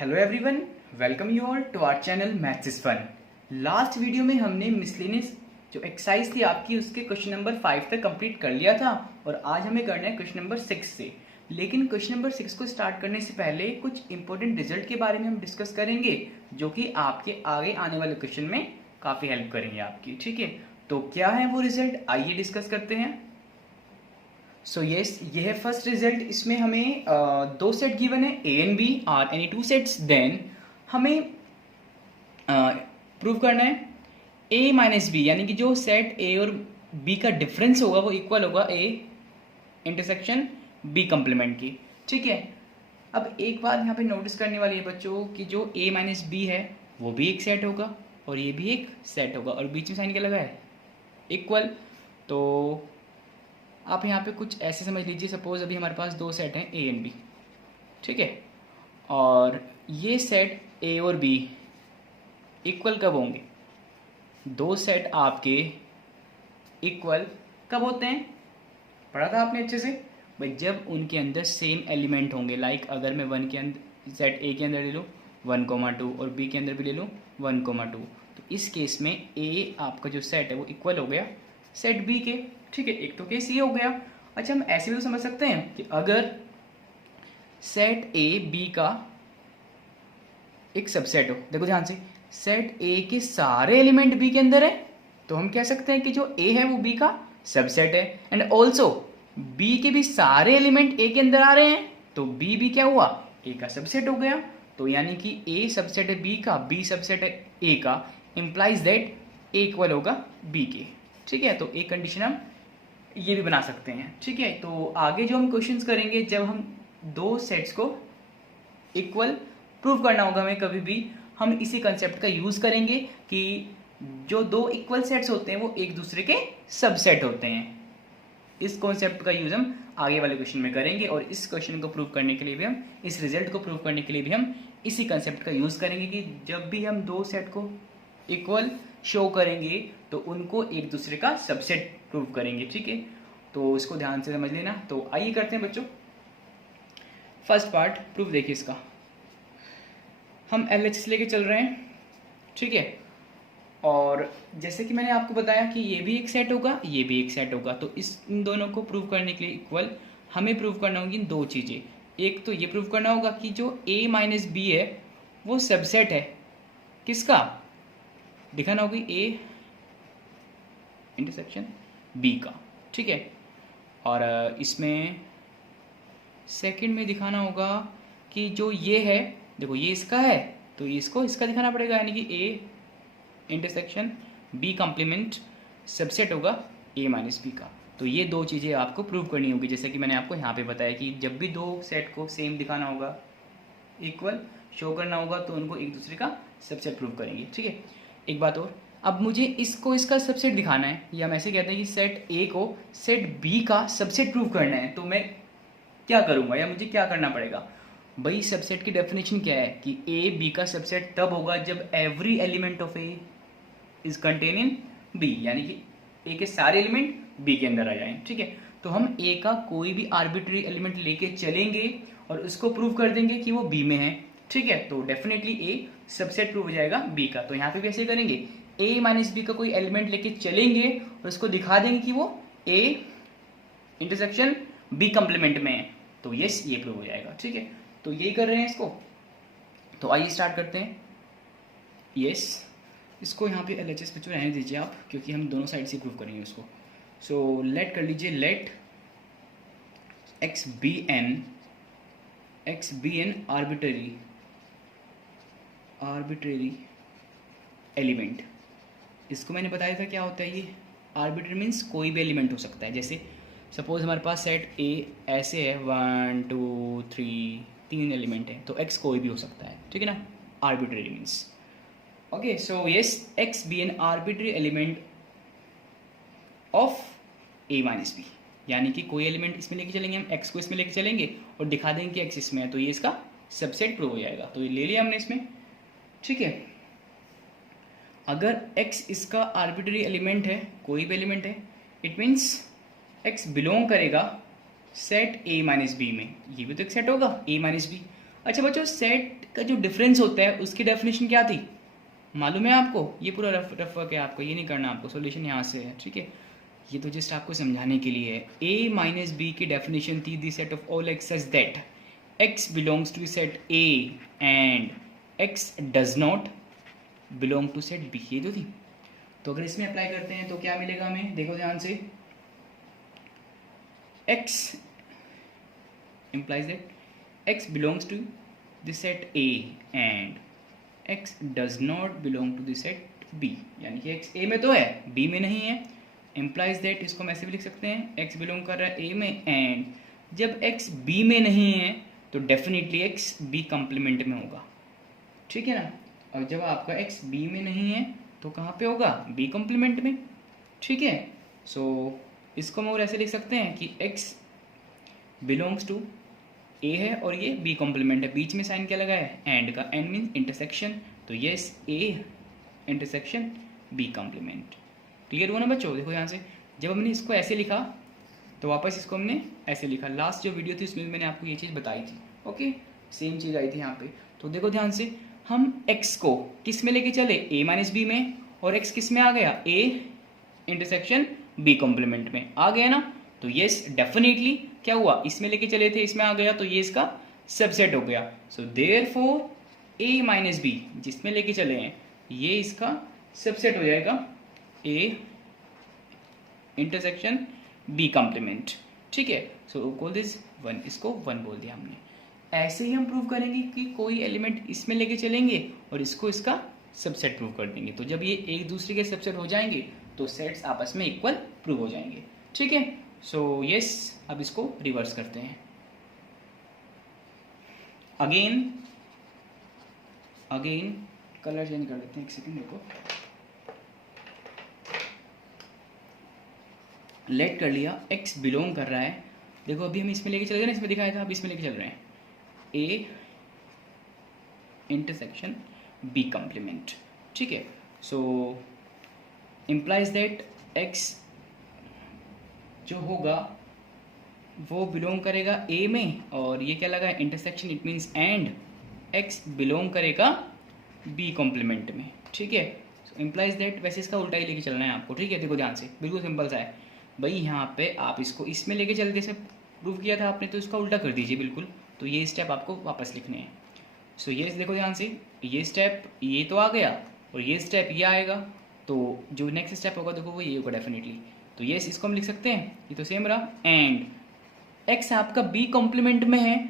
Hello everyone, welcome you all to our channel maths is fun. Last video में हमने miscellaneous जो exercise थी आपकी उसके क्वेश्चन नंबर 5 तक कंप्लीट कर लिया था और आज हमें करना है क्वेश्चन नंबर 6 से। लेकिन क्वेश्चन नंबर 6 को स्टार्ट करने से पहले कुछ इंपॉर्टेंट रिजल्ट के बारे में हम डिस्कस करेंगे जो कि आपके आगे आने वाले क्वेश्चन में काफ़ी हेल्प करेंगे आपकी। ठीक है, तो क्या है वो रिजल्ट, आइए डिस्कस करते हैं। सो यस, ये है फर्स्ट रिजल्ट। इसमें हमें दो सेट गिवन है A and B are any two sets. Then हमें प्रूव करना है ए माइनस बी, यानी कि जो सेट ए और बी का डिफरेंस होगा वो इक्वल होगा ए इंटरसेक्शन बी कंप्लीमेंट की। ठीक है, अब एक बात यहाँ पे नोटिस करने वाली है बच्चों कि जो ए माइनस बी है वो भी एक सेट होगा और ये भी एक सेट होगा और बीच में साइन क्या लगा है, इक्वल। तो आप यहाँ पे कुछ ऐसे समझ लीजिए, सपोज अभी हमारे पास दो सेट हैं ए एंड बी, ठीक है, और ये सेट ए और बी इक्वल कब होंगे? दो सेट आपके इक्वल कब होते हैं? पढ़ा था आपने अच्छे से भाई, जब उनके अंदर सेम एलिमेंट होंगे। लाइक अगर मैं वन के अंदर सेट ए के अंदर ले लूँ 1,2 और बी के अंदर भी ले लूँ 1,2, तो इस केस में ए आपका जो सेट है वो इक्वल हो गया सेट बी के। ठीक है, एक तो केस ये हो गया। अच्छा, हम ऐसे भी तो समझ सकते हैं कि अगर सेट ए बी का एक सबसेट हो, देखो ध्यान से, सेट ए के सारे एलिमेंट बी के अंदर है तो हम कह सकते हैं कि जो ए है वो बी का सबसेट है। एंड ऑल्सो बी के भी सारे एलिमेंट ए के अंदर आ रहे हैं तो बी भी क्या हुआ, ए का सबसेट हो गया। तो यानी कि ए सबसेट है बी का, बी सबसेट है ए का, इंप्लाइज दैट ए इक्वल होगा बी के। ठीक है, तो एक कंडीशन हम ये भी बना सकते हैं। ठीक है, तो आगे जो हम क्वेश्चंस करेंगे, जब हम दो सेट्स को इक्वल प्रूव करना होगा हमें, कभी भी हम इसी कंसेप्ट का यूज करेंगे कि जो दो इक्वल सेट्स होते हैं वो एक दूसरे के सबसेट होते हैं। इस कॉन्सेप्ट का यूज हम आगे वाले क्वेश्चन में करेंगे और इस क्वेश्चन को प्रूव करने के लिए भी हम, इस रिजल्ट को प्रूव करने के लिए भी हम इसी कंसेप्ट का यूज करेंगे कि जब भी हम दो सेट को इक्वल शो करेंगे तो उनको एक दूसरे का सबसेट प्रूव करेंगे। ठीक है, तो इसको ध्यान से समझ लेना। तो आइए करते हैं बच्चों फर्स्ट पार्ट प्रूफ। देखिए इसका हम LHS लेके चल रहे हैं। ठीक है, और जैसे कि मैंने आपको बताया कि ये भी एक सेट होगा, ये भी एक सेट होगा, तो इन दोनों को प्रूव करने के लिए इक्वल हमें प्रूव करना होगी दो चीज़ें। एक तो ये प्रूव करना होगा कि जो A माइनस बी है वो सबसेट है किसका, दिखाना होगी A इंटरसेक्शन B का। ठीक है, और इसमें सेकंड में दिखाना होगा कि जो ये है, देखो ये इसका है तो ये इसको इसका दिखाना पड़ेगा, यानी कि A intersection B complement subset होगा A माइनस बी का। तो ये दो चीज़ें आपको प्रूव करनी होगी, जैसे कि मैंने आपको यहाँ पे बताया कि जब भी दो सेट को सेम दिखाना होगा, इक्वल शो करना होगा, तो उनको एक दूसरे का सबसेट प्रूव करेंगे। ठीक है, एक बात और, अब मुझे इसको इसका सबसेट दिखाना है, या हम ऐसे कहते हैं कि सेट ए को सेट बी का सबसेट प्रूव करना है, तो मैं क्या करूँगा या मुझे क्या करना पड़ेगा भाई? सबसेट की डेफिनेशन क्या है कि ए बी का सबसेट तब होगा जब every element of A is contain in B, यानी कि ए के सारे एलिमेंट बी के अंदर आ जाएं। ठीक है, तो हम ए का कोई भी आर्बिट्री एलिमेंट लेके चलेंगे और उसको प्रूव कर देंगे कि वो बी में है। ठीक है, तो डेफिनेटली ए सबसेट प्रूव हो जाएगा बी का। तो यहाँ पे भी ऐसे करेंगे, ए माइनस बी का कोई एलिमेंट लेके चलेंगे और उसको दिखा देंगे कि वो ए इंटरसेक्शन बी कंप्लीमेंट में है, तो यस ये प्रूव हो जाएगा। ठीक है, तो यही कर रहे हैं इसको। तो आइए स्टार्ट करते हैं। यस, इसको यहाँ पे LHS बच्चों रहने दीजिए आप, क्योंकि हम दोनों साइड से प्रूव करेंगे उसको। सो लेट कर लीजिए, let x be an arbitrary element. इसको मैंने बताया था क्या होता है ये, आर्बिट्री मीन्स कोई भी एलिमेंट हो सकता है। जैसे सपोज हमारे पास सेट ए ऐसे है 1 2 3 3 एलिमेंट है, तो एक्स कोई भी हो सकता है। ठीक है ना, arbitrary means okay. So yes, x be an arbitrary element of A minus B, यानी कि कोई एलिमेंट इसमें लेके चलेंगे हम, एक्स को इसमें लेके चलेंगे और दिखा देंगे कि एक्स इसमें है, तो ये इसका सबसेट प्रूव हो जाएगा। तो ये ले लिया हमने इसमें। ठीक है, अगर एक्स इसका आर्बिट्री एलिमेंट है, कोई भी एलिमेंट है, इट मीन्स एक्स बिलोंग करेगा सेट ए माइनस बी में। ये भी तो एक सेट होगा ए माइनस बी। अच्छा बच्चों, सेट का जो डिफरेंस होता है उसकी डेफिनेशन क्या थी मालूम है आपको? ये पूरा रफ वर्क है, आपको ये नहीं करना, आपको सॉल्यूशन यहाँ से है, ठीक है। ये तो जस्ट आपको समझाने के लिए है। ए माइनस बी की डेफिनेशन थी the set of all x such that x belongs to set A and x does not belong to set B, ये तो थी। तो अगर इसमें अप्लाई करते हैं तो क्या मिलेगा हमें, देखो ध्यान से, x implies that x belongs to the set A and x does not belong to the set B, यानी कि x A में तो है B में नहीं है। implies that इसको हम ऐसे भी लिख सकते हैं, x belong कर रहा है A में and जब x B में नहीं है तो डेफिनेटली x B कॉम्प्लीमेंट में होगा, ठीक है ना। और जब आपका x B में नहीं है तो कहाँ पे होगा, B कॉम्प्लीमेंट में, ठीक है। सो इसको हम और ऐसे लिख सकते हैं कि x बिलोंग्स टू A है और ये B कॉम्प्लीमेंट है, बीच में साइन क्या लगा है, एंड का, एंड मीन्स इंटरसेक्शन, तो yes A intersection B complement. Clear हुआ ना बच्चों? देखो यहाँ से जब हमने इसको ऐसे लिखा तो वापस इसको हमने ऐसे लिखा। लास्ट जो वीडियो थी उसमें मैंने आपको ये चीज़ बताई थी, ओके, सेम चीज़ आई थी यहाँ पे। तो देखो ध्यान से, हम x को किस में लेके चले, a माइनस बी में, और x किस में आ गया, a इंटरसेक्शन b कॉम्प्लीमेंट में आ गया ना। तो यस डेफिनेटली क्या हुआ, इसमें लेके चले थे, इसमें आ गया, तो ये इसका सबसेट हो गया। So therefore a minus B जिसमें लेके चले हैं ये इसका सबसेट हो जाएगा a इंटरसेक्शन b कॉम्प्लीमेंट, ठीक है। सो कॉल दिस 1, इसको 1 बोल दिया हमने। ऐसे ही हम प्रूव करेंगे कि कोई एलिमेंट इसमें लेके चलेंगे और इसको इसका सबसेट प्रूव कर देंगे। तो जब ये एक दूसरे के सबसेट हो जाएंगे तो सेट्स आपस में इक्वल प्रूव हो जाएंगे, ठीक है। सो यस, अब इसको रिवर्स करते हैं। अगेन कलर चेंज कर देते हैं, एक सेकेंड देखो, लेट कर लिया, x बिलोंग कर रहा है, देखो अभी हम इसमें लेके चले गए ना, इसमें दिखाया था, अब इसमें लेके चल रहे हैं A इंटरसेक्शन B कॉम्प्लीमेंट, ठीक है। सो इम्प्लाइज दैट x जो होगा वो बिलोंग करेगा A में, और ये क्या लगा है, intersection, it means and x belong करेगा B कॉम्प्लीमेंट में, ठीक है। सो इम्प्लाइज दैट, वैसे इसका उल्टा ही लेके चलना है आपको, ठीक है। देखो ध्यान से, बिल्कुल सिंपल सा है भाई, यहाँ पे आप इसको इसमें लेके चलते से प्रूव किया था आपने, तो इसका उल्टा कर दीजिए बिल्कुल। तो ये स्टेप आपको वापस लिखने हैं। सो ये देखो ध्यान से, ये स्टेप ये तो आ गया और ये स्टेप ये आएगा, तो जो नेक्स्ट स्टेप होगा देखो वो ये होगा डेफिनेटली। तो ये इसको हम लिख सकते हैं, ये तो सेम रहा, एंड x आपका b कॉम्प्लीमेंट में है,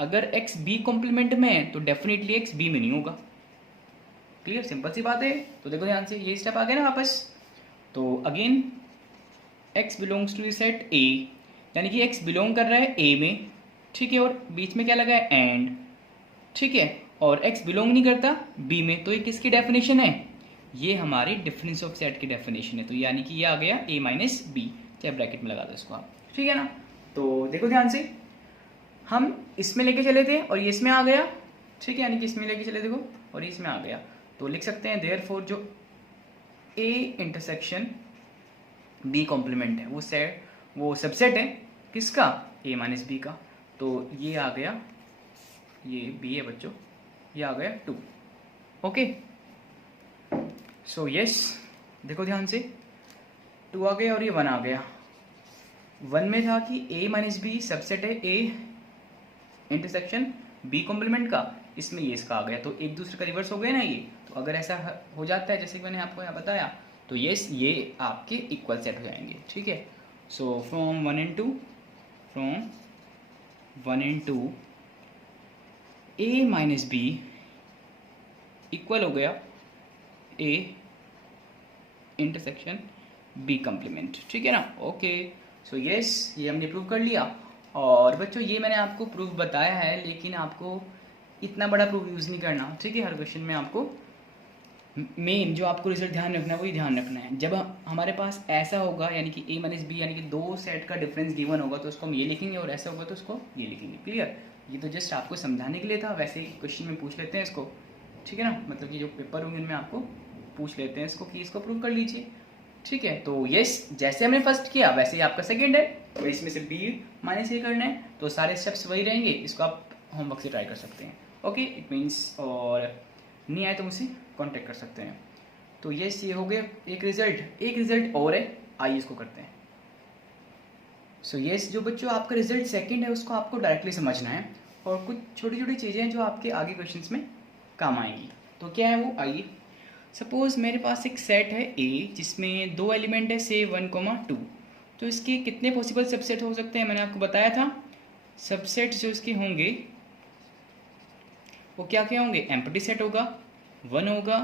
अगर x b कॉम्प्लीमेंट में है तो डेफिनेटली x b में नहीं होगा। क्लियर, सिंपल सी बात है। तो देखो ध्यान से, ये स्टेप आ गया ना वापस। तो again x belongs to set A, यानी कि x बिलोंग कर रहा है A में, ठीक है, और बीच में क्या लगा है, एंड, ठीक है, और x बिलोंग नहीं करता B में, तो ये किसकी डेफिनेशन है, ये हमारी डिफरेंस ऑफ सेट की डेफिनेशन है। तो यानी कि ये आ गया A माइनस बी, चाहे ब्रैकेट में लगा दो इसको आप, ठीक है ना। तो देखो ध्यान से, हम इसमें लेके चले थे और ये इसमें आ गया, ठीक है, यानी कि इसमें लेके चले देखो और ये इसमें आ गया, तो लिख सकते हैं देयरफॉर जो A इंटरसेक्शन B कॉम्प्लीमेंट है वो सबसेट है किसका, A माइनस बी का। तो ये आ गया, ये B है बच्चों, ये आ गया 2, ओके। सो यस, देखो ध्यान से, 2 आ गया और ये 1 आ गया। 1 में था कि A माइनस बी सबसेट है A इंटरसेक्शन B कॉम्प्लीमेंट का, इसमें ये इसका आ गया, तो एक दूसरे का रिवर्स हो गया ना ये। तो अगर ऐसा हो जाता है जैसे कि मैंने आपको यहाँ बताया, तो यस ये आपके इक्वल सेट हो जाएंगे, ठीक है। So from 1 and 2 A minus B equal हो गया A इंटरसेक्शन B कॉम्प्लीमेंट, ठीक है ना, ओके। सो यस, ये हमने प्रूव कर लिया। और बच्चों ये मैंने आपको प्रूफ बताया है, लेकिन आपको इतना बड़ा प्रूफ यूज़ नहीं करना, ठीक है। हर क्वेश्चन में आपको मेन जो आपको रिजल्ट ध्यान रखना है वही ध्यान रखना है। जब हमारे पास ऐसा होगा, यानी कि A माइनस बी, यानी कि 2 सेट का डिफरेंस गिवन होगा, तो उसको हम ये लिखेंगे, और ऐसा होगा तो उसको ये लिखेंगे। क्लियर, ये तो जस्ट आपको समझाने के लिए था, वैसे ही क्वेश्चन में पूछ लेते हैं इसको, ठीक है ना, मतलब कि जो पेपर होंगे उनमें आपको पूछ लेते हैं इसको कि इसको प्रूव कर लीजिए, ठीक है। तो यस, जैसे हमने फर्स्ट किया वैसे ही आपका सेकेंड है, तो इसमें से B माइनस ए करना है, तो सारे स्टेप्स वही रहेंगे। इसको आप होमवर्क से ट्राई कर सकते हैं। ओके, इट मीन्स, और नहीं आए तो मुझसे कांटेक्ट कर सकते हैं। तो ये हो गया एक रिजल्ट और है, आइए इसको करते हैं। सो जो बच्चों आपका रिजल्ट सेकंड है उसको आपको डायरेक्टली समझना है, और कुछ छोटी छोटी चीज़ें हैं जो आपके आगे क्वेश्चंस में काम आएंगी। तो क्या है वो, आइए। सपोज मेरे पास एक सेट है ए जिसमें 2 एलिमेंट है, से 1, 2। तो इसके कितने पॉसिबल सबसेट हो सकते हैं, मैंने आपको बताया था। सबसेट जो इसके होंगे वो क्या क्या होंगे, एम्प्टी सेट होगा, 1 होगा,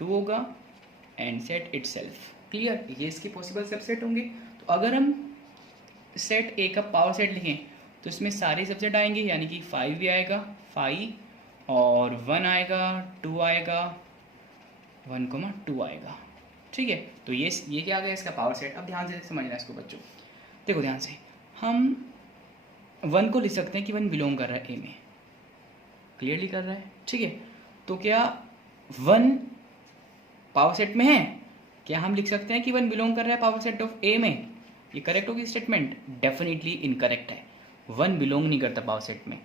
2 होगा, एंड सेट इटसेल्फ। क्लियर, ये इसके पॉसिबल सबसेट होंगे। तो अगर हम सेट ए का पावर सेट लिखें तो इसमें सारे सबसेट आएंगे, यानी कि 5 भी आएगा, 5, और 1 आएगा, 2 आएगा, 1, 2 आएगा। ठीक है, तो ये क्या आ गया इसका पावर सेट। अब ध्यान से समझना है इसको बच्चों, देखो ध्यान से। हम 1 को लिख सकते हैं कि 1 बिलोंग कर रहा है ए में, क्लियरली कर रहा है। ठीक है, तो क्या 1 पावर सेट में है, क्या हम लिख सकते हैं कि 1 बिलोंग कर रहा है पावर सेट ऑफ ए में? ये करेक्ट होगी स्टेटमेंट? डेफिनेटली इनकरेक्ट है, 1 बिलोंग नहीं करता पावर सेट में।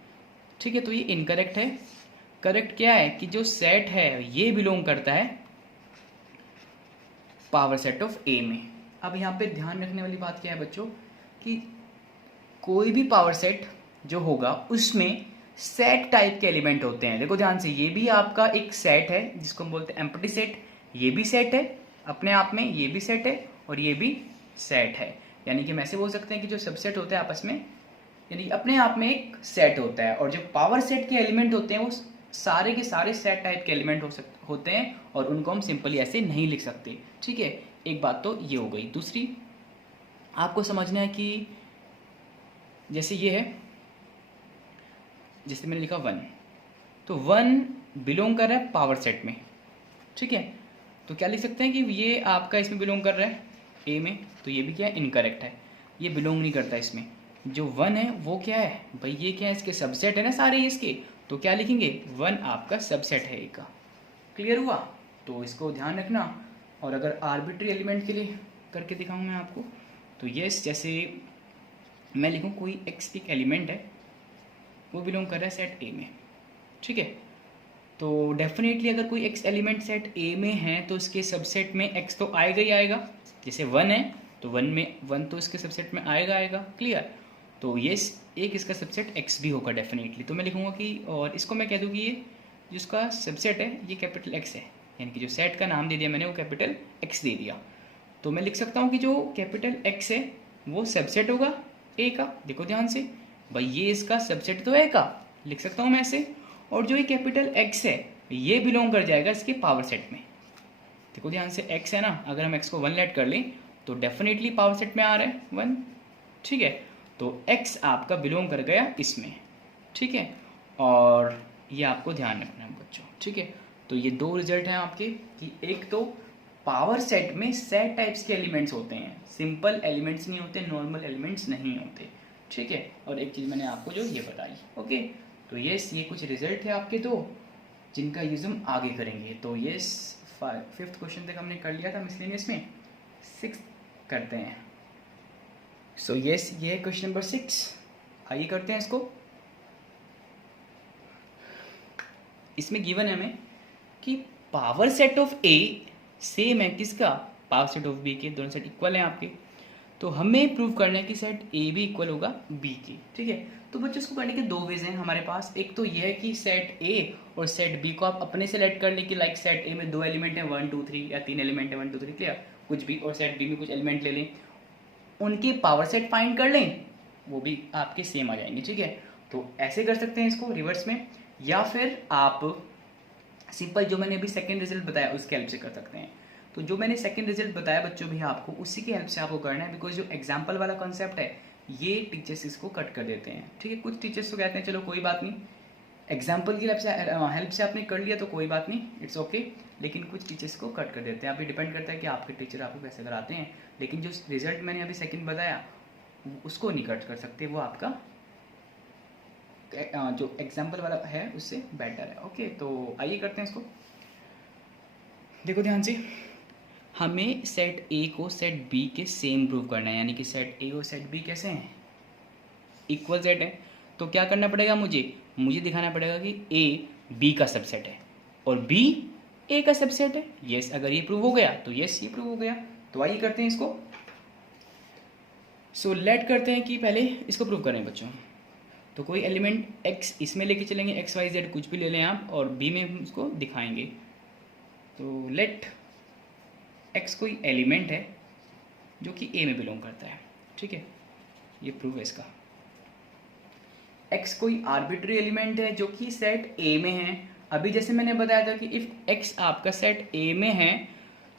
ठीक है, तो ये इनकरेक्ट है। करेक्ट क्या है कि जो सेट है ये बिलोंग करता है पावर सेट ऑफ ए में। अब यहाँ पे ध्यान रखने वाली बात क्या है बच्चों, कि कोई भी पावर सेट जो होगा उसमें सेट टाइप के एलिमेंट होते हैं। देखो ध्यान से, ये भी आपका एक सेट है जिसको हम बोलते हैं एम्प्टी सेट। ये भी सेट है अपने आप में, ये भी सेट है और ये भी सेट है। यानी कि हम ऐसे बोल सकते हैं कि जो सबसेट होते हैं आपस में, यानी कि अपने आप में एक सेट होता है, और जो पावर सेट के एलिमेंट होते हैं वो सारे के सारे सेट टाइप के एलिमेंट होते हैं, और उनको हम सिंपली ऐसे नहीं लिख सकते। ठीक है, एक बात तो ये हो गई। दूसरी आपको समझना है कि जैसे ये है, जैसे मैंने लिखा 1, तो 1 बिलोंग कर रहा है पावर सेट में। ठीक है, तो क्या लिख सकते हैं कि ये आपका इसमें बिलोंग कर रहा है ए में, तो ये भी क्या है, इनकरेक्ट है, ये बिलोंग नहीं करता इसमें। जो 1 है वो क्या है भाई, ये क्या है, इसके सबसेट है ना सारे इसके, तो क्या लिखेंगे, 1 आपका सबसेट है ए का। क्लियर हुआ? तो इसको ध्यान रखना। और अगर आर्बिट्री एलिमेंट के लिए करके दिखाऊँ मैं आपको, तो ये जैसे मैं लिखूँ कोई एक्स एक एलिमेंट है, वो बिलोंग कर रहा है सेट ए में। ठीक है, तो डेफिनेटली अगर कोई एक्स एलिमेंट सेट ए में है तो इसके सबसेट में एक्स तो आएगा ही आएगा। जैसे 1 है तो 1 तो इसके सबसेट में आएगा। क्लियर, तो ये एक इसका सबसेट एक्स भी होगा डेफिनेटली। तो मैं लिखूंगा कि, और इसको मैं कह दूँ कि ये जिसका सबसेट है ये कैपिटल एक्स है, यानी कि जो सेट का नाम दे दिया मैंने वो कैपिटल एक्स दे दिया। तो मैं लिख सकता हूँ कि जो कैपिटल एक्स है वो सबसेट होगा ए का। देखो ध्यान से भाई, ये इसका सबसेट तो ए का, लिख सकता हूँ मैं ऐसे। और जो ये कैपिटल एक्स है ये बिलोंग कर जाएगा इसके पावर सेट में। देखो ध्यान से, एक्स है ना, अगर हम एक्स को 1 लेट कर लें तो डेफिनेटली पावर सेट में आ रहा है 1। ठीक है, तो एक्स आपका बिलोंग कर गया इसमें। ठीक है, और ये आपको ध्यान रखना है बच्चों। ठीक है, तो ये 2 रिजल्ट हैं आपके, कि एक तो पावर सेट में सेट टाइप्स के एलिमेंट्स होते हैं, सिंपल एलिमेंट्स नहीं होते, नॉर्मल एलिमेंट्स नहीं होते। ठीक है, और एक चीज़ मैंने आपको जो ये बताई। ओके, तो ये कुछ रिजल्ट है आपके 2 जिनका यूज हम आगे करेंगे। तो ये 5th क्वेश्चन तक हमने कर लिया था मिसलेनियस में, 6th करते हैं। सो ये है क्वेश्चन नंबर 6। आइए करते हैं इसको। इसमें गिवन है हमें कि power set of A same है किसका, पावर सेट ऑफ बी के, दोनों सेट इक्वल हैं आपके। तो हमें प्रूव करना है कि सेट ए भी इक्वल होगा बी के। ठीक है, तो बच्चों इसको करने के 2 वेज हैं हमारे पास। एक तो यह है कि सेट ए और सेट बी को आप अपने से लेट कर लें, कि लाइक सेट ए में 2 एलिमेंट हैं 1 2 3, या 3 एलिमेंट है 1 2 3, क्लियर, कुछ भी, और सेट बी में कुछ एलिमेंट ले लें, उनके पावर सेट फाइंड कर लें, वो भी आपके सेम आ जाएंगे। ठीक है, तो ऐसे कर सकते हैं इसको रिवर्स में, या फिर आप सिंपल जो मैंने अभी सेकेंड रिजल्ट बताया उसके हेल्प से कर सकते हैं। तो जो मैंने सेकंड रिजल्ट बताया बच्चों भी आपको, उसी की हेल्प से आपको करना है, बिकॉज जो एग्जाम्पल वाला कॉन्सेप्ट है ये टीचर्स इसको कट कर देते हैं। ठीक है, कुछ टीचर्स तो कहते हैं चलो कोई बात नहीं, एग्जाम्पल की हेल्प से आपने कर लिया तो कोई बात नहीं, इट्स ओके, लेकिन कुछ टीचर्स को कट कर देते हैं। अभी डिपेंड करता है कि आपके टीचर आपको कैसे कराते हैं, लेकिन जो रिजल्ट मैंने अभी सेकंड बताया उसको नहीं कट कर सकते, वो आपका जो एग्जाम्पल वाला है उससे बेटर है। ओके, तो आइए करते हैं इसको। देखो ध्यान से, हमें सेट ए को सेट बी के सेम प्रूव करना है, यानी कि सेट ए और सेट बी कैसे हैं, इक्वल सेट है। तो क्या करना पड़ेगा मुझे दिखाना पड़ेगा कि ए बी का सबसेट है और बी ए का सबसेट है। यस, अगर ये प्रूव हो गया तो यस ये प्रूव हो गया। तो आइए करते हैं इसको। सो लेट करते हैं कि पहले इसको प्रूव करें बच्चों। तो कोई एलिमेंट एक्स इसमें लेके चलेंगे, एक्स वाई जेड कुछ भी ले लें आप, और बी में हम उसको दिखाएंगे। तो लेट एक्स कोई एलिमेंट है जो कि ए में बिलोंग करता है, ठीक है, ये प्रूव है इसका। एक्स कोई आर्बिट्री एलिमेंट है जो कि सेट ए में है। अभी जैसे मैंने बताया था कि इफ एक्स आपका सेट ए में है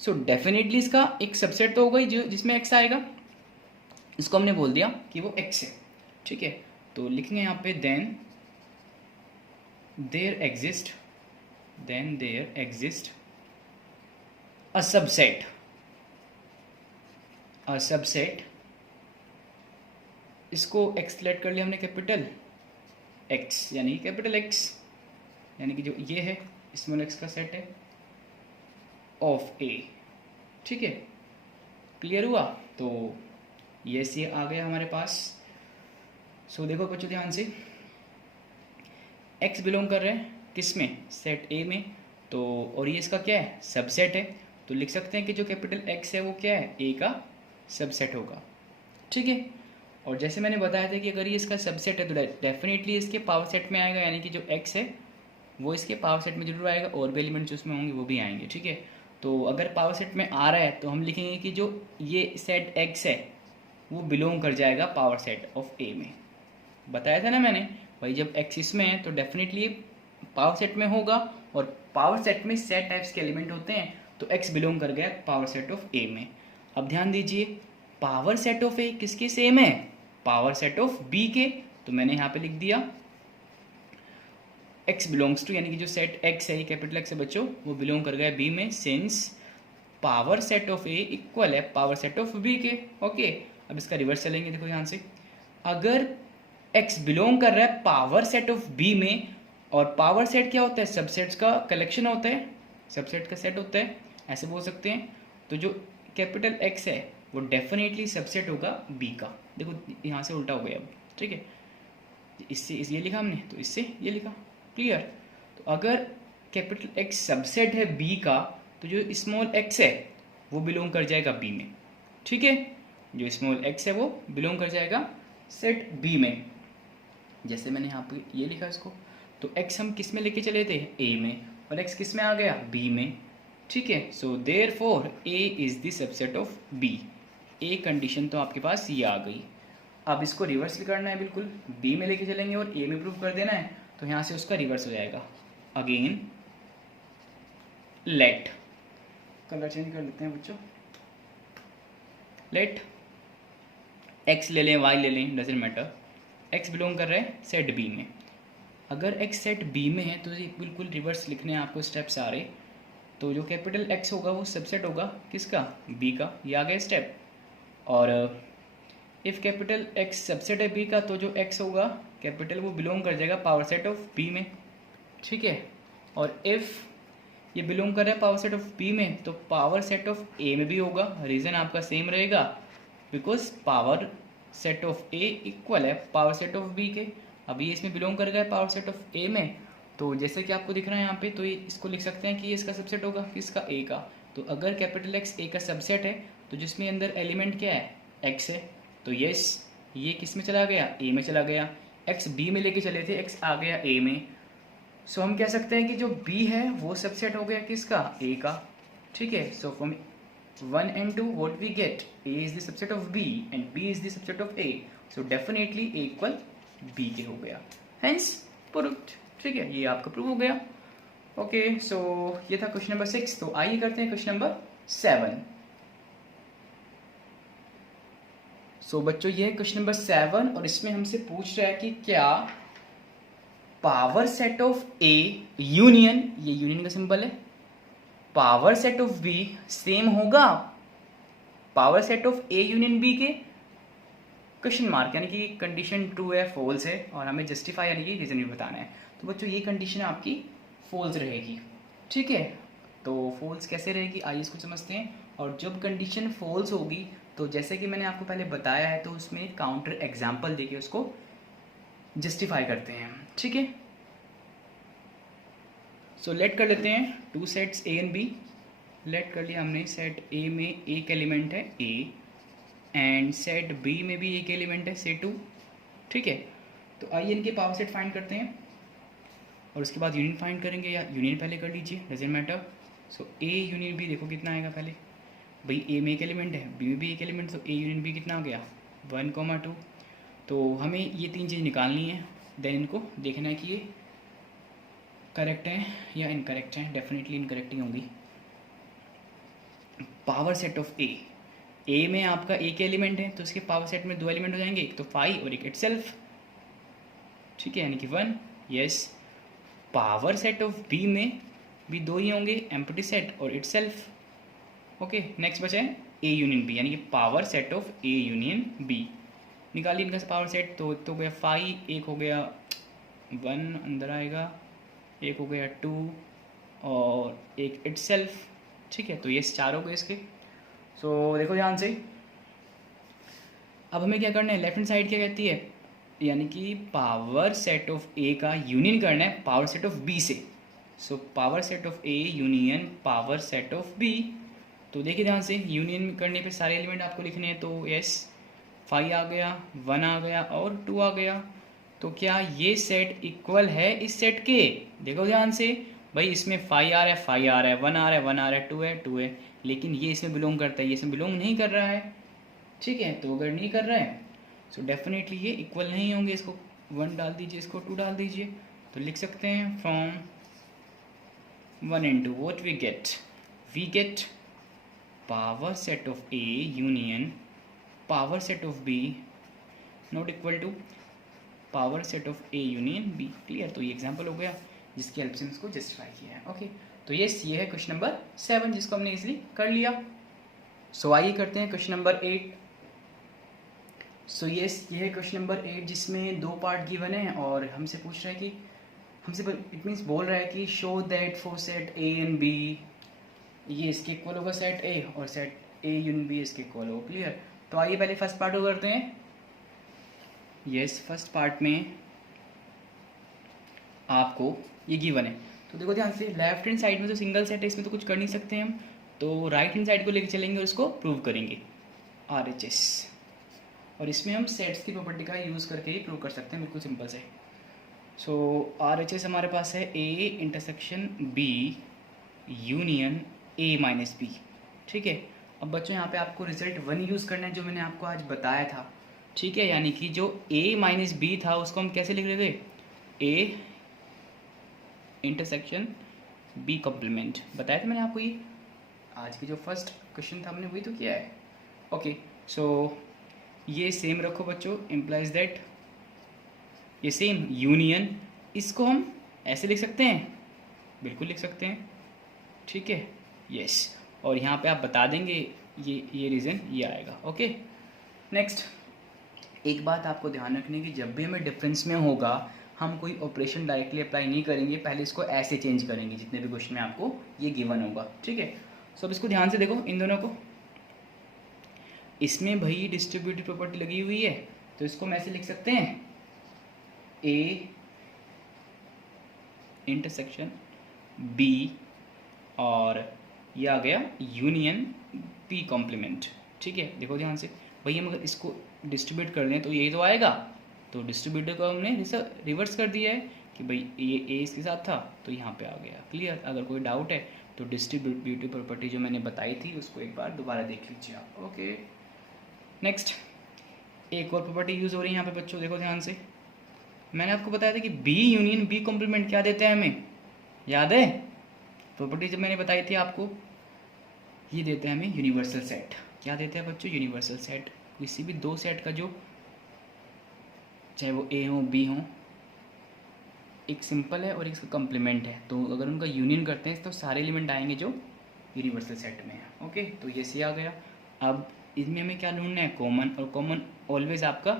सो डेफिनेटली इसका एक सबसेट तो होगा ही जो जिसमें एक्स आएगा, इसको हमने बोल दिया कि वो एक्स है, ठीक है। तो लिखेंगे यहाँ पे then there exist a subset इसको एक्स लेट कर लिया हमने कैपिटल एक्स, यानी कैपिटल एक्स, यानी कि जो ये है स्मॉल एक्स का सेट है ऑफ ए, ठीक है। क्लियर हुआ? तो यस ये आ गया हमारे पास। सो देखो बच्चों ध्यान से, एक्स बिलोंग कर रहे हैं किस में, सेट ए में, तो और ये इसका क्या है, सबसेट है। तो लिख सकते हैं कि जो कैपिटल एक्स है वो क्या है, ए का सबसेट होगा, ठीक है। और जैसे मैंने बताया था कि अगर ये इसका सबसेट है तो डेफिनेटली इसके पावर सेट में आएगा, यानी कि जो एक्स है वो इसके पावर सेट में जरूर आएगा, और भी एलिमेंट्स उसमें होंगे वो भी आएंगे, ठीक है। तो अगर पावर सेट में आ रहा है तो हम लिखेंगे कि जो ये सेट एक्स है वो बिलोंग कर जाएगा पावर सेट ऑफ ए में। बताया था ना मैंने भाई, जब एक्स इसमें है तो डेफिनेटली पावर सेट में होगा, और पावर सेट में सेट टाइप्स के एलिमेंट होते हैं, तो एक्स बिलोंग कर गया पावर सेट ऑफ ए में। अब ध्यान दीजिए, पावर सेट ऑफ ए किसके सेम है, पावर सेट ऑफ बी के। तो मैंने यहाँ पे लिख दिया एक्स बिलोंग्स टू, यानी कि जो सेट एक्स है, कैपिटल एक्स है बच्चों, वो बिलोंग कर गया बी में, since power set of A equal है पावर सेट ऑफ बी के। ओके, अब इसका रिवर्स चलेंगे, देखो ध्यान से, अगर एक्स बिलोंग कर रहा है पावर सेट ऑफ बी में, और पावर सेट क्या होता है, सबसेट्स का कलेक्शन होता है, सबसेट का सेट होता है, ऐसे बोल सकते हैं। तो जो कैपिटल एक्स है वो डेफिनेटली सबसेट होगा बी का। देखो यहाँ से उल्टा हो गया अब, ठीक है, इससे ये लिखा हमने, तो इससे ये लिखा, क्लियर। तो अगर कैपिटल एक्स सबसेट है बी का, तो जो स्मॉल एक्स है वो बिलोंग कर जाएगा बी में, ठीक है। जो स्मॉल एक्स है वो बिलोंग कर जाएगा सेट बी में, जैसे मैंने यहाँ पे ये लिखा इसको। तो एक्स हम किस में लेके चले थे, ए में, और एक्स किस में आ गया, बी में, ठीक है। So therefore A is the subset of B. A condition तो आपके पास ये आ गई। अब इसको रिवर्स करना है, बिल्कुल बी में लेके चलेंगे और ए में प्रूव कर देना है, तो यहाँ से उसका रिवर्स हो जाएगा। अगेन लेट, कलर चेंज कर लेते हैं बच्चों, लेट एक्स ले लें, वाई ले लें, डजेंट मैटर, एक्स बिलोंग कर रहा है सेट बी में। अगर एक्स सेट बी में है तो ये बिल्कुल रिवर्स लिखने हैं आपको स्टेप सारे। तो जो कैपिटल एक्स होगा वो सबसेट होगा किसका, बी का, ये आ गया स्टेप। और इफ़ कैपिटल एक्स सबसेट है बी का, तो जो एक्स होगा कैपिटल वो बिलोंग कर जाएगा पावर सेट ऑफ बी में, ठीक है। और इफ़ ये बिलोंग कर रहा है पावर सेट ऑफ बी में, तो पावर सेट ऑफ ए में भी होगा, रीज़न आपका सेम रहेगा, because power set of A equal है पावर सेट ऑफ बी के। अभी ये इसमें बिलोंग कर गया पावर सेट ऑफ ए में, तो जैसे कि आपको दिख रहा है यहाँ पे, तो ये इसको लिख सकते हैं कि ये इसका सबसेट होगा किसका, ए का। तो अगर कैपिटल एक्स ए का सबसेट है, तो जिसमें अंदर एलिमेंट क्या है, एक्स है, तो यस ये किस में चला गया, ए में चला गया। एक्स बी में लेके चले थे, एक्स आ गया ए में। सो हम कह सकते हैं कि जो बी है वो सबसेट हो गया किसका, ए का, ठीक है। So from 1 and 2 what we get, a is the subset of b and b is the subset of a, so definitely a equal b के हो गया, hence proved, ठीक है, ये आपका प्रूव हो गया। ओके, सो ये था क्वेश्चन नंबर 6। तो आइए करते हैं क्वेश्चन नंबर 7। सो बच्चों ये है क्वेश्चन नंबर 7, और इसमें हमसे पूछ रहा है कि क्या power set of A union, ये यूनियन का सिंबल है, power set of B same होगा power set of A union B के, क्वेश्चन मार्क, यानी कि कंडीशन ट्रू है, फॉल्स है, और हमें जस्टिफाई यानी कि रीजन भी बताना है। तो बच्चों ये कंडीशन आपकी फॉल्स रहेगी, ठीक है। तो फॉल्स कैसे रहेगी, आइए इसको समझते हैं। और जब कंडीशन फॉल्स होगी, तो जैसे कि मैंने आपको पहले बताया है, तो उसमें काउंटर एग्जाम्पल देके उसको जस्टिफाई करते हैं, ठीक है। सो लेट कर लेते हैं two sets A and B. Let कर लिया हमने, सेट ए में एक एलिमेंट है ए एंड सेट बी में भी एक एलिमेंट है से 2। ठीक है, तो आइए इनके पावर सेट फाइंड करते हैं और उसके बाद यूनियन फाइंड करेंगे, या यूनियन पहले कर लीजिए, doesn't matter. So A union B देखो कितना आएगा पहले, भाई ए में एक एलिमेंट है, बी में भी एक एलिमेंट, तो ए यूनियन बी कितना हो गया 1, 2। तो हमें ये तीन चीज़ निकालनी है, देन इनको देखना है कि ये करेक्ट है या इनकरेक्ट है। डेफिनेटली इनकरेक्ट ही होंगी। पावर सेट ऑफ ए में आपका एक एलिमेंट है तो इसके पावर सेट में दो एलिमेंट हो जाएंगे, एक तो फाइव और एक इटसेल्फ। ठीक है, यानी कि 1। Yes, power set of B में भी दो ही होंगे, एम्प्टी सेट और इटसेल्फ। ओके, नेक्स्ट बचा है ए यूनियन बी, यानी कि power set of A union B. निकालिए इनका पावर सेट, तो एक तो हो गया 5, एक हो गया 1 अंदर आएगा, एक हो गया 2 और एक इटसेल्फ। ठीक है, तो ये 4 हो गए इसके। सो देखो ध्यान से, अब हमें क्या करना है, लेफ्ट हैंड साइड क्या कहती है, यानी कि पावर सेट ऑफ ए का यूनियन करना है पावर सेट ऑफ बी से। So power set of A union power set of B. तो देखिए ध्यान से, यूनियन करने पे सारे एलिमेंट आपको लिखने हैं, तो यस 5 आ गया, 1 आ गया और 2 आ गया। तो क्या ये सेट इक्वल है इस सेट के? देखो ध्यान से भाई, इसमें 5 आ रहा है, 5 आ रहा है, 1 आ रहा है, 1 आ रहा है, 2 है, 2 है, लेकिन ये इसमें बिलोंग करता है, ये इसमें बिलोंग नहीं कर रहा है। ठीक है, तो अगर नहीं कर रहा है सो डेफिनेटली ये इक्वल नहीं होंगे। इसको 1 डाल दीजिए, इसको 2 डाल दीजिए, तो लिख सकते हैं from 1 and 2 what we get power set of A union power set of B not equal to power set of A union B। Clear? तो ये एग्जांपल हो गया जिसकी हेल्प से इसको जस्टिफाई किया है। ओके, तो यस ये है क्वेश्चन नंबर 7 जिसको हमने इजीली कर लिया। सो आइए करते हैं क्वेश्चन नंबर 8। सो यस ये है क्वेश्चन नंबर 8 जिसमें 2 पार्ट गिवन है और हमसे पूछ रहा है कि हमसे इट मीन्स बोल रहा है कि show that for set A and B, ये इसके इक्वल होगा सेट ए और सेट ए यूनियन बी इसके इक्वल होगा। क्लियर? तो आइए पहले फर्स्ट पार्ट को करते हैं। यस, फर्स्ट पार्ट में आपको ये गिवन है, तो देखो ध्यान से, लेफ्ट हैंड साइड में तो सिंगल सेट है, इसमें तो कुछ कर नहीं सकते हम, तो राइट हैंड साइड को लेकर चलेंगे और इसको प्रूव करेंगे RHS, और इसमें हम सेट्स की प्रॉपर्टी का यूज़ करके ही प्रूव कर सकते हैं, बिल्कुल सिंपल से। सो RHS हमारे पास है A intersection B union A minus B। ठीक है, अब बच्चों यहाँ पे आपको रिजल्ट 1 यूज़ करना है जो मैंने आपको आज बताया था। ठीक है, यानी कि जो A माइनस B था उसको हम कैसे लिख रहे थे, A इंटरसेक्शन B कॉम्प्लीमेंट, बताया था मैंने आपको। ये आज की जो फर्स्ट क्वेश्चन था हमने वही तो किया है। ओके, सो ये सेम रखो बच्चों, इम्प्लाइज दैट ये सेम यूनियन, इसको हम ऐसे लिख सकते हैं, बिल्कुल लिख सकते हैं। ठीक है, यस, और यहाँ पे आप बता देंगे ये रीज़न ये आएगा। ओके, नेक्स्ट एक बात आपको ध्यान रखने की, जब भी हमें डिफरेंस में होगा हम कोई ऑपरेशन डायरेक्टली अप्लाई नहीं करेंगे, पहले इसको ऐसे चेंज करेंगे जितने भी क्वेश्चन में आपको ये गिवन होगा। ठीक है, सो अब इसको ध्यान से देखो इन दोनों को, इसमें भाई डिस्ट्रीब्यूटिव प्रॉपर्टी लगी हुई है, तो इसको हम ऐसे लिख सकते हैं A इंटरसेक्शन B और ये आ गया यूनियन B कॉम्प्लीमेंट। ठीक है, देखो ध्यान से भाई, हम अगर इसको डिस्ट्रीब्यूट कर लें तो यही तो आएगा, तो डिस्ट्रीब्यूटर को हमने रिवर्स कर दिया है कि भाई ये A इसके साथ था तो यहाँ पे आ गया। क्लियर? अगर कोई डाउट है तो डिस्ट्रीब्यूटिव प्रॉपर्टी जो मैंने बताई थी उसको एक बार दोबारा देख लीजिए आप। ओके, नेक्स्ट एक और प्रॉपर्टी यूज़ हो रही है यहाँ पे बच्चों, देखो ध्यान से, मैंने आपको बताया था कि B यूनियन B कॉम्प्लीमेंट क्या देते हैं हमें, याद है? प्रॉपर्टी जब मैंने बताई थी आपको, ये देते हैं हमें यूनिवर्सल सेट। क्या देते हैं बच्चों? Universal set. किसी भी दो सेट का जो चाहे वो A हो B हो, एक सिंपल है और एक इसका कॉम्प्लीमेंट है, तो अगर उनका यूनियन करते हैं तो सारे एलिमेंट आएंगे जो यूनिवर्सल सेट में है। ओके, तो ये सी आ गया। अब इसमें हमें क्या ढूंढना है, कॉमन, और कॉमन ऑलवेज आपका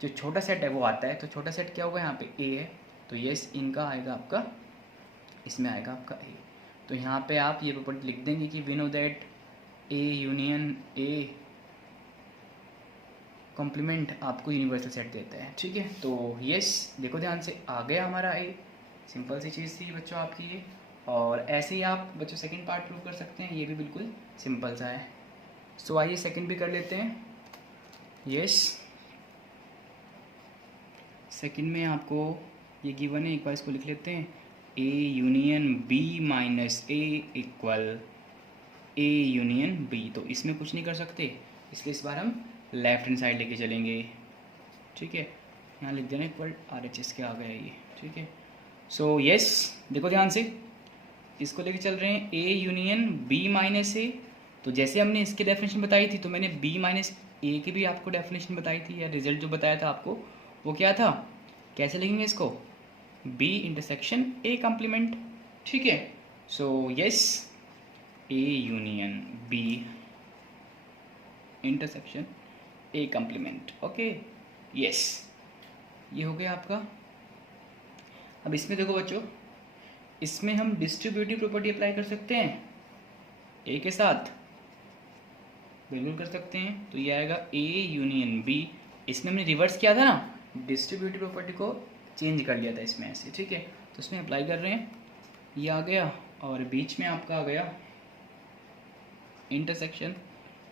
जो छोटा सेट है वो आता है, तो छोटा सेट क्या होगा, यहाँ पे A है, तो यस इनका आएगा आपका, इसमें आएगा आपका A। तो यहाँ पे आप ये प्रॉपर्टी लिख देंगे कि we know that A union A complement आपको यूनिवर्सल सेट देता है। ठीक है, तो यस देखो ध्यान से आ गया हमारा A, सिंपल सी चीज़ थी बच्चों आपकी ये। और ऐसे ही आप बच्चों सेकंड पार्ट प्रूव कर सकते हैं, ये भी बिल्कुल सिंपल सा है। सो आइए सेकंड भी कर लेते हैं। यस, सेकंड में आपको ये गिवन है, एक बार इसको लिख लेते हैं। A union B minus A equal A union B. तो इसमें कुछ नहीं कर सकते, इसलिए इस बार हम लेफ्ट हैंड साइड लेके चलेंगे। ठीक है, यहाँ लिख देना इक्वल RHS के आ गया ये। ठीक है, सो यस, देखो ध्यान से, इसको लेके चल रहे हैं ए यूनियन बी माइनस ए। तो जैसे हमने इसकी डेफिनेशन बताई थी, तो मैंने बी माइनस ए की भी आपको डेफिनेशन बताई थी, या रिजल्ट जो बताया था आपको वो क्या था, कैसे लिखेंगे इसको, बी इंटरसेक्शन ए कॉम्प्लीमेंट। ठीक है, so yes, A union B intersection A complement. Okay, yes, ये हो गया आपका। अब इसमें देखो बच्चों, इसमें हम डिस्ट्रीब्यूटिव प्रॉपर्टी अप्लाई कर सकते हैं ए के साथ, बिल्कुल कर सकते हैं। तो ये आएगा ए यूनियन बी। इसमें हमने रिवर्स किया था ना, डिस्ट्रीब्यूटिव प्रॉपर्टी को चेंज कर लिया था इसमें ऐसे। ठीक है, तो इसमें अप्लाई कर रहे हैं, ये आ गया, और बीच में आपका आ गया इंटरसेक्शन,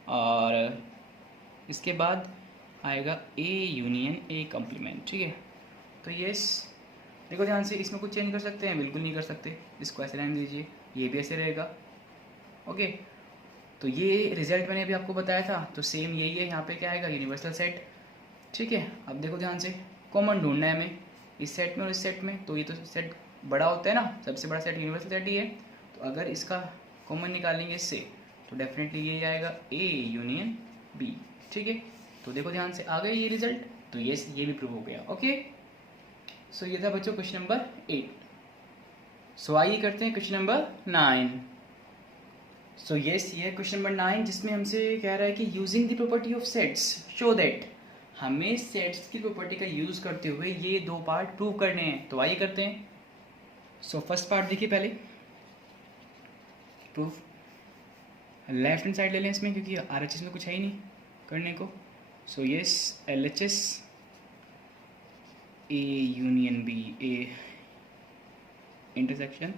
और इसके बाद आएगा ए यूनियन ए कॉम्प्लीमेंट। ठीक है, तो यस, देखो ध्यान से, इसमें कुछ चेंज कर सकते हैं, बिल्कुल नहीं कर सकते। इसको ऐसे रहने दीजिए, ये भी ऐसे रहेगा। ओके, तो ये रिजल्ट मैंने अभी आपको बताया था, तो सेम यही है। यहाँ पे क्या आएगा, यूनिवर्सल सेट। ठीक है, अब देखो ध्यान से, कॉमन ढूंढना है हमें इस सेट में और इस सेट में। तो ये तो सेट बड़ा होता है ना, सबसे बड़ा सेट यूनिवर्सल सेट ही है। तो अगर इसका कॉमन निकालेंगे इससे, तो डेफिनेटली ये आएगा ए यूनियन बी। ठीक है, तो देखो ध्यान से, आ गया ये रिजल्ट। तो ये भी प्रूव हो गया। ओके, सो ये था बच्चों क्वेश्चन नंबर 8। सो आइए करते हैं क्वेश्चन नंबर 9। सो यस, ये है क्वेश्चन नंबर 9, जिसमें हमसे कह रहा है कि using the property of sets show that, हमें सेट्स की प्रॉपर्टी का यूज करते हुए ये दो पार्ट प्रूव करने हैं। तो आइए करते हैं। सो फर्स्ट पार्ट देखिए पहले, प्रूफ लेफ्ट हैंड साइड ले लें इसमें, क्योंकि RHS में कुछ है ही नहीं करने को। So yes, LHS A union B, A intersection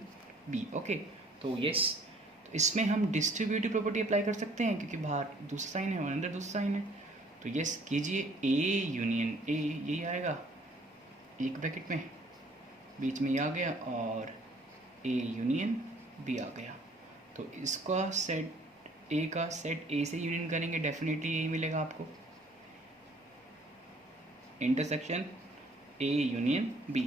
B. Okay, तो यस, तो इसमें हम डिस्ट्रीब्यूटिव प्रॉपर्टी अप्लाई कर सकते हैं, क्योंकि बाहर दूसरा साइन है और अंदर दूसरा साइन है। तो यस कीजिए, ए यूनियन ए, यही आएगा एक ब्रैकेट में, बीच में ये आ गया, और ए यूनियन बी आ गया। तो इसका सेट ए का सेट ए से यूनियन करेंगे, डेफिनेटली यही मिलेगा आपको, intersection A union B.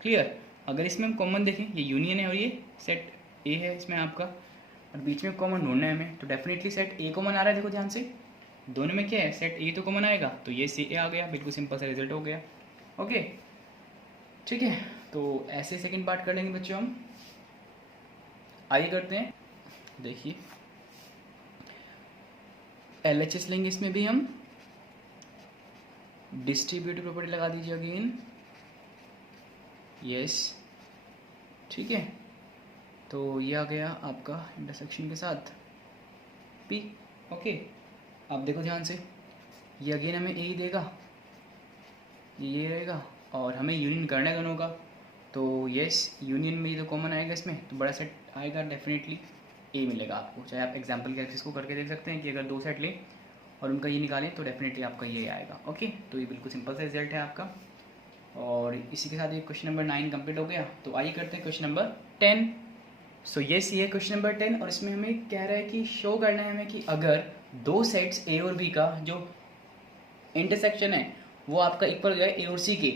Clear. अगर इसमें हम कॉमन देखें, ये यूनियन है और ये सेट ए है इसमें आपका, और बीच में कॉमन ढूंढना है हमें। तो डेफिनेटली सेट ए कॉमन आ रहा है, देखो ध्यान से, दोनों में क्या है, सेट ए तो कॉमन आएगा, तो ये सी ए आ गया, बिल्कुल सिंपल सा रिजल्ट हो गया। ओके, ठीक है, तो ऐसे सेकंड पार्ट कर लेंगे बच्चों हम। आइए करते हैं, देखिए LHS लेंगे, इसमें भी हम डिस्ट्रीब्यूटिव प्रॉपर्टी लगा दीजिए अगेन। यस, ठीक है, तो ये आ गया आपका इंटरसेक्शन के साथ P। ओके, अब देखो ध्यान से, ये अगेन हमें ए ही देगा, ये रहेगा, और हमें यूनियन करना है दोनों का। तो यस, यूनियन में ये तो कॉमन आएगा इसमें, तो बड़ा सेट आएगा, डेफिनेटली ए मिलेगा आपको। चाहे आप एग्जाम्पल के इसको करके देख सकते हैं कि अगर दो सेट लें और उनका ये निकालें, तो डेफिनेटली आपका ये आएगा। ओके, तो ये बिल्कुल सिंपल सा रिजल्ट है आपका। और इसी के साथ ये क्वेश्चन नंबर 9 कंप्लीट हो गया। तो आइए करते हैं क्वेश्चन नंबर 10। सो यस, ये क्वेश्चन नंबर 10, और इसमें हमें कह रहा है कि शो करना है हमें कि अगर दो सेट्स ए और बी का जो इंटरसेक्शन है वो आपका इक्वल हो जाए ए और सी के,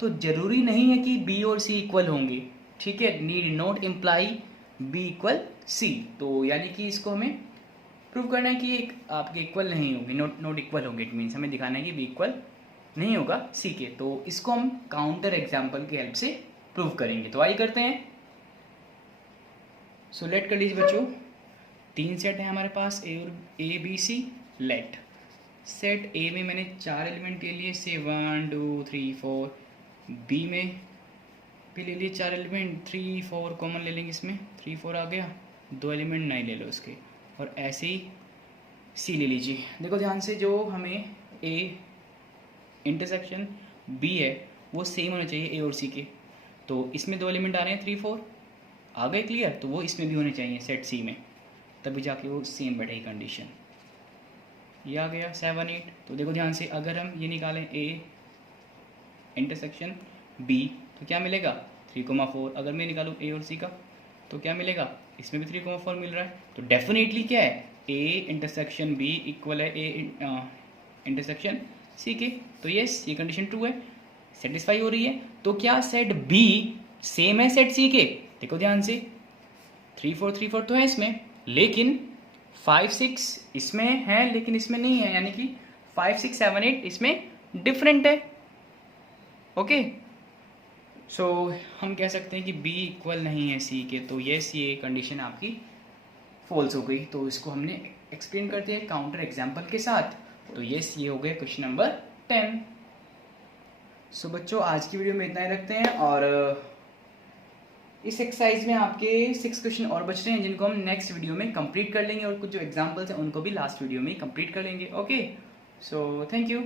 तो जरूरी नहीं है कि बी और सी इक्वल होंगे। ठीक है, need not imply B equal C. तो यानी कि इसको हमें प्रूव करना है कि एक आपके इक्वल नहीं होंगे, नॉट इक्वल होंगे। इट मीन्स हमें दिखाना है कि बी इक्वल नहीं होगा सी के। तो इसको हम काउंटर एग्जाम्पल की हेल्प से प्रूव करेंगे। तो आइए करते हैं। सो लेट कर लीजिए बच्चों, तीन सेट है हमारे पास, ए और A B C. Let set A में मैंने 4 एलिमेंट ले लिए, से 1 2 3 4। बी में भी ले लिए 4 एलिमेंट, 3 4 कॉमन ले लेंगे इसमें, 3 4 आ गया, 2 एलिमेंट नहीं ले लो उसके। और ऐसे ही सी ले लीजिए। देखो ध्यान से, जो हमें ए इंटरसेक्शन बी है वो सेम होना चाहिए ए और सी के। तो इसमें 2 एलिमेंट आ रहे हैं 3 4, आ गए क्लियर? तो वो इसमें भी होने चाहिए सेट सी में, तभी जाके वो सेम बैठेगी कंडीशन। ये आ गया 7 8। तो देखो ध्यान से, अगर हम ये निकालें ए इंटरसेक्शन बी तो क्या मिलेगा 3,4। अगर मैं निकालूँ ए और सी का तो क्या मिलेगा, इसमें भी 3,4 मिल रहा है। तो डेफिनेटली क्या है, ए इंटरसेक्शन बी इक्वल है ए इंटरसेक्शन सी के। तो यस, ये कंडीशन ट्रू है, सेटिस्फाई हो रही है। तो क्या सेट बी सेम है सेट सी के? देखो ध्यान से, 3 4 3 4 तो है इसमें, लेकिन 5 6 इसमें है लेकिन इसमें नहीं है, यानी कि 5 6 7 8 इसमें डिफरेंट है। ओके, सो हम कह सकते हैं कि B इक्वल नहीं है C के। तो यस, ये कंडीशन आपकी फॉल्स हो गई। तो इसको हमने एक्सप्लेन करते हैं काउंटर एग्जाम्पल के साथ। तो यस, ये हो गया क्वेश्चन नंबर 10। सो बच्चों, आज की वीडियो में इतना ही रखते हैं, और इस एक्सरसाइज में आपके 6 क्वेश्चन और बच रहे हैं जिनको हम नेक्स्ट वीडियो में कंप्लीट कर लेंगे, और कुछ जो एग्जाम्पल्स हैं उनको भी लास्ट वीडियो में कंप्लीट कर लेंगे। Okay, so thank you.